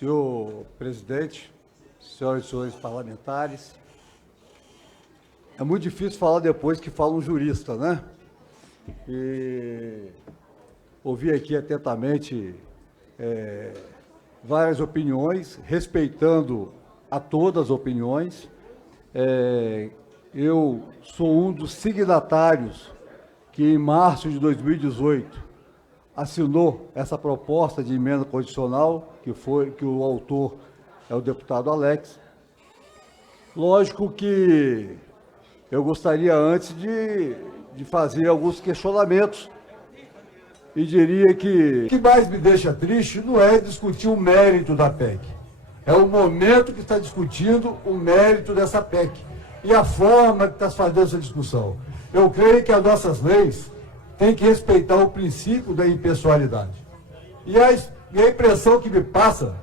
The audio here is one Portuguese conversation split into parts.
Senhor presidente, senhoras e senhores parlamentares, é muito difícil falar depois que fala um jurista, né? E ouvi aqui atentamente várias opiniões, respeitando a todas as opiniões. Eu sou um dos signatários que, em março de 2018, assinou essa proposta de emenda constitucional, que o autor é o deputado Alex. Lógico que eu gostaria antes de fazer alguns questionamentos e diria que o que mais me deixa triste não é discutir o mérito da PEC, é o momento que está discutindo o mérito dessa PEC e a forma que está fazendo essa discussão. Eu creio que as nossas leis têm que respeitar o princípio da impessoalidade. E a impressão que me passa,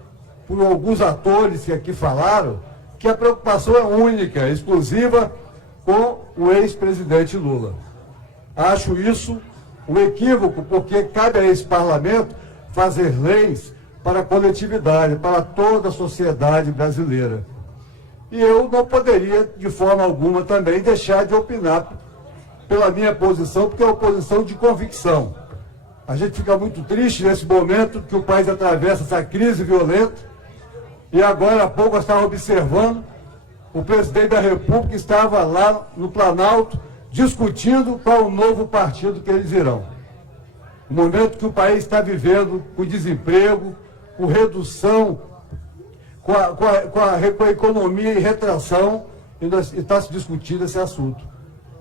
por alguns atores que aqui falaram, que a preocupação é única, exclusiva com o ex-presidente Lula. Acho isso um equívoco, porque cabe a esse parlamento fazer leis para a coletividade, para toda a sociedade brasileira. E eu não poderia, de forma alguma, também deixar de opinar pela minha posição, porque é uma posição de convicção. A gente fica muito triste nesse momento que o país atravessa essa crise violenta, e agora há pouco eu estava observando o presidente da República estava lá no Planalto discutindo qual o novo partido que eles irão. O momento que o país está vivendo com desemprego, com redução, com a economia em retração, e está se discutindo esse assunto.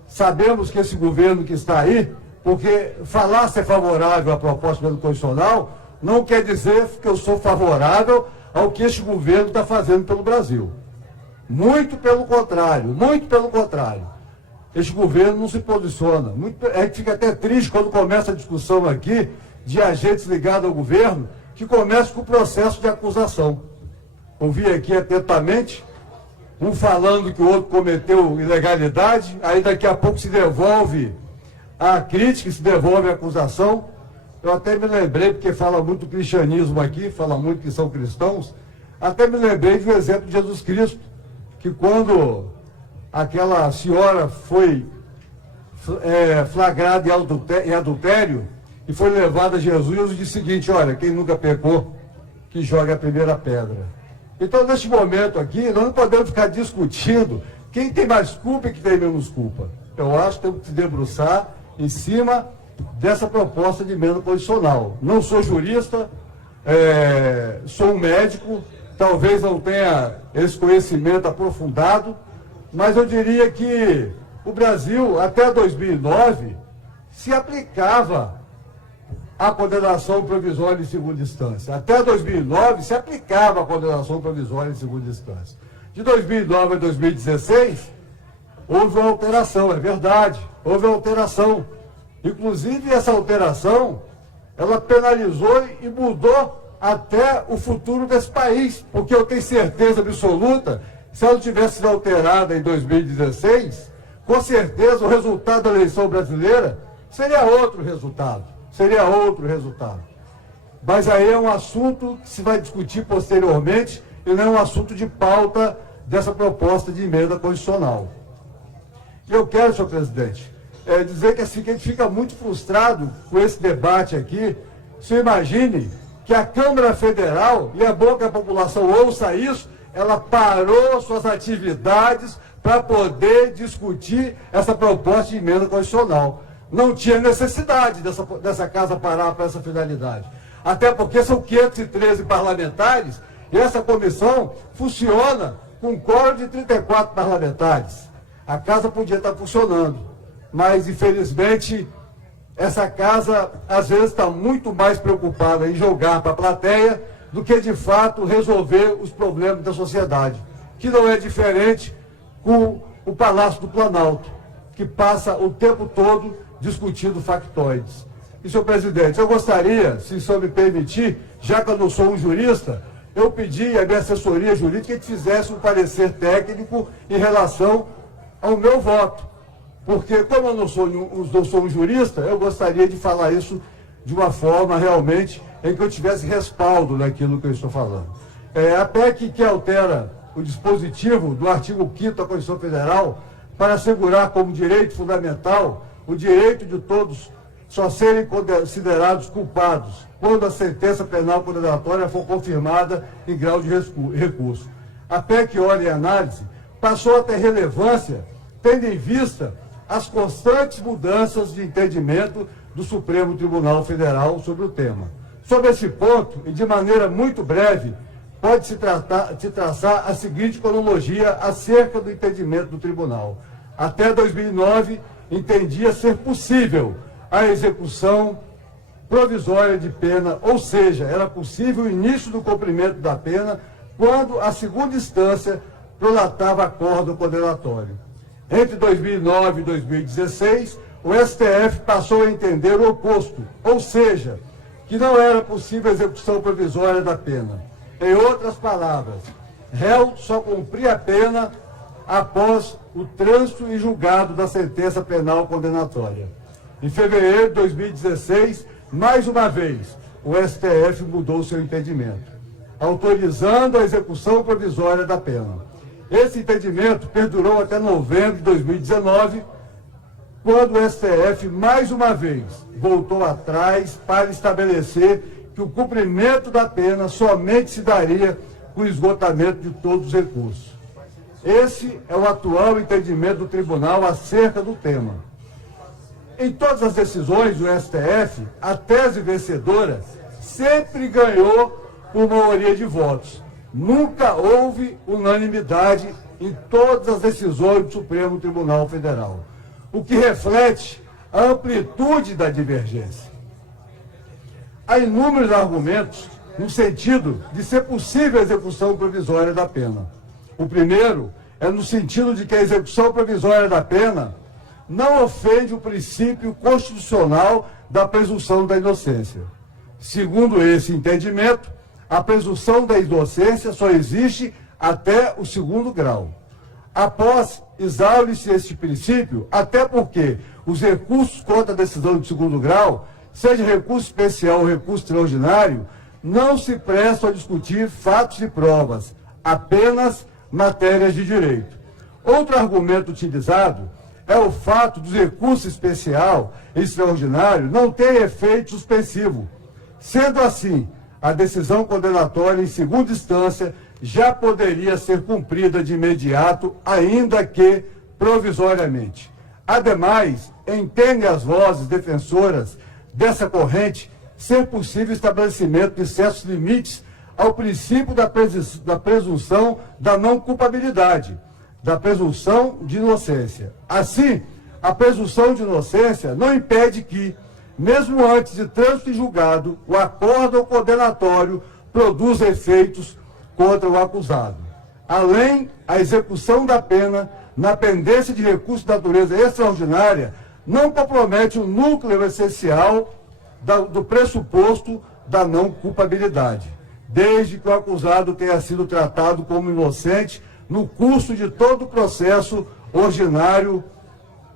Sabemos que esse governo que está aí, porque falar ser favorável à proposta do constitucional não quer dizer que eu sou favorável ao que este governo está fazendo pelo Brasil. Muito pelo contrário, muito pelo contrário. Este governo não se posiciona. A gente fica até triste quando começa a discussão aqui de agentes ligados ao governo, que começa com o processo de acusação. Ouvi aqui atentamente, um falando que o outro cometeu ilegalidade, aí daqui a pouco se devolve a crítica, se devolve a acusação. Eu até me lembrei, porque fala muito do cristianismo aqui, fala muito que são cristãos, até me lembrei do exemplo de Jesus Cristo, que quando aquela senhora foi flagrada em adultério e foi levada a Jesus, Jesus disse o seguinte: olha, quem nunca pecou, que joga a primeira pedra. Então, neste momento aqui, nós não podemos ficar discutindo quem tem mais culpa e quem tem menos culpa. Eu acho que temos que se debruçar em cima dessa proposta de emenda constitucional. Não sou jurista, sou um médico, talvez não tenha esse conhecimento aprofundado, mas eu diria que o Brasil, até 2009, se aplicava a condenação provisória em segunda instância. Até 2009 se aplicava a condenação provisória em segunda instância. De 2009 a 2016, houve uma alteração, é verdade, houve uma alteração. Inclusive, essa alteração, ela penalizou e mudou até o futuro desse país, porque eu tenho certeza absoluta, se ela tivesse sido alterada em 2016, com certeza o resultado da eleição brasileira seria outro resultado. Mas aí é um assunto que se vai discutir posteriormente e não é um assunto de pauta dessa proposta de emenda constitucional. Eu quero, senhor presidente, dizer que assim, que a gente fica muito frustrado com esse debate aqui. Você imagine que a Câmara Federal, e é bom que a população ouça isso, ela parou suas atividades para poder discutir essa proposta de emenda constitucional. Não tinha necessidade dessa casa parar para essa finalidade. Até porque são 513 parlamentares e essa comissão funciona com um quórum de 34 parlamentares. A casa podia estar funcionando, mas infelizmente essa casa às vezes está muito mais preocupada em jogar para a plateia do que de fato resolver os problemas da sociedade, que não é diferente com o Palácio do Planalto, que passa o tempo todo discutindo factoides. E, senhor presidente, eu gostaria, se o senhor me permitir, já que eu não sou um jurista, eu pedi à minha assessoria jurídica que fizesse um parecer técnico em relação ao meu voto. Porque, como eu não sou um jurista, eu gostaria de falar isso de uma forma realmente em que eu tivesse respaldo naquilo que eu estou falando. A PEC que altera o dispositivo do artigo 5º da Constituição Federal para assegurar como direito fundamental o direito de todos só serem considerados culpados quando a sentença penal condenatória for confirmada em grau de recurso. A PEC ora em análise passou a ter relevância, tendo em vista as constantes mudanças de entendimento do Supremo Tribunal Federal sobre o tema. Sobre esse ponto, e de maneira muito breve, pode-se traçar a seguinte cronologia acerca do entendimento do tribunal. Até 2009, entendia ser possível a execução provisória de pena, ou seja, era possível o início do cumprimento da pena quando a segunda instância prolatava acordo condenatório. Entre 2009 e 2016, o STF passou a entender o oposto, ou seja, que não era possível a execução provisória da pena. Em outras palavras, réu só cumpria a pena após o trânsito e julgado da sentença penal condenatória. Em fevereiro de 2016, mais uma vez, o STF mudou seu entendimento, autorizando a execução provisória da pena. Esse entendimento perdurou até novembro de 2019, quando o STF, mais uma vez, voltou atrás para estabelecer que o cumprimento da pena somente se daria com o esgotamento de todos os recursos. Esse é o atual entendimento do tribunal acerca do tema. Em todas as decisões do STF, a tese vencedora sempre ganhou por maioria de votos. Nunca houve unanimidade em todas as decisões do Supremo Tribunal Federal, o que reflete a amplitude da divergência. Há inúmeros argumentos no sentido de ser possível a execução provisória da pena. O primeiro é no sentido de que a execução provisória da pena não ofende o princípio constitucional da presunção da inocência. Segundo esse entendimento, a presunção da inocência só existe até o segundo grau. Após exaure-se este princípio, até porque os recursos contra a decisão de segundo grau, seja recurso especial ou recurso extraordinário, não se prestam a discutir fatos e provas, apenas matérias de direito. Outro argumento utilizado é o fato dos recursos especial e extraordinário não ter efeito suspensivo. Sendo assim, a decisão condenatória em segunda instância já poderia ser cumprida de imediato, ainda que provisoriamente. Ademais, entende as vozes defensoras dessa corrente ser possível o estabelecimento de certos limites ao princípio da presunção da não culpabilidade, da presunção de inocência. Assim, a presunção de inocência não impede que, mesmo antes de trânsito e julgado, o acórdão condenatório produza efeitos contra o acusado. Além, a execução da pena, na pendência de recurso de natureza extraordinária, não compromete o núcleo essencial do pressuposto da não culpabilidade, desde que o acusado tenha sido tratado como inocente no curso de todo o processo ordinário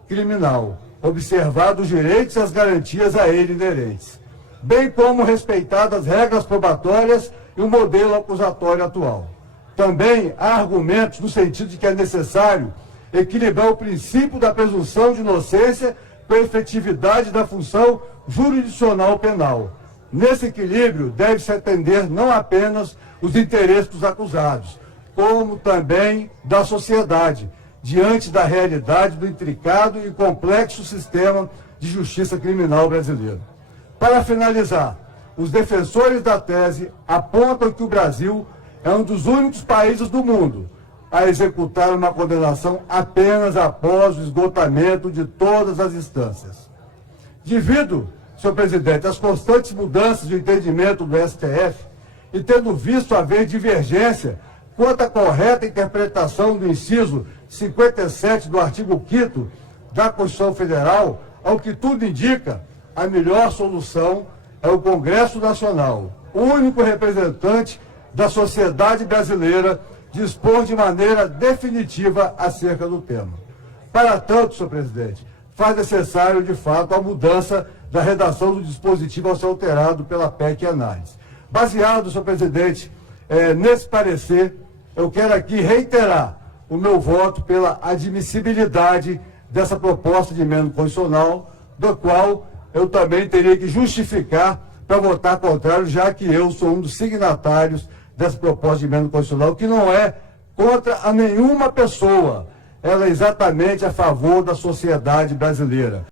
criminal, observados os direitos e as garantias a ele inerentes, bem como respeitadas as regras probatórias e o modelo acusatório atual. Também há argumentos no sentido de que é necessário equilibrar o princípio da presunção de inocência com a efetividade da função jurisdicional penal. Nesse equilíbrio, deve-se atender não apenas os interesses dos acusados, como também da sociedade, diante da realidade do intricado e complexo sistema de justiça criminal brasileiro. Para finalizar, os defensores da tese apontam que o Brasil é um dos únicos países do mundo a executar uma condenação apenas após o esgotamento de todas as instâncias. Devido, senhor presidente, às constantes mudanças de entendimento do STF e tendo visto haver divergência quanto à correta interpretação do inciso 57 do artigo 5º da Constituição Federal, ao que tudo indica, a melhor solução é o Congresso Nacional, o único representante da sociedade brasileira, dispor de maneira definitiva acerca do tema. Para tanto, senhor presidente, faz necessário, de fato, a mudança da redação do dispositivo a ser alterado pela PEC e análise. Baseado, senhor presidente, nesse parecer, eu quero aqui reiterar o meu voto pela admissibilidade dessa proposta de emenda constitucional, do qual eu também teria que justificar para votar contrário, já que eu sou um dos signatários dessa proposta de emenda constitucional, que não é contra a nenhuma pessoa, ela é exatamente a favor da sociedade brasileira.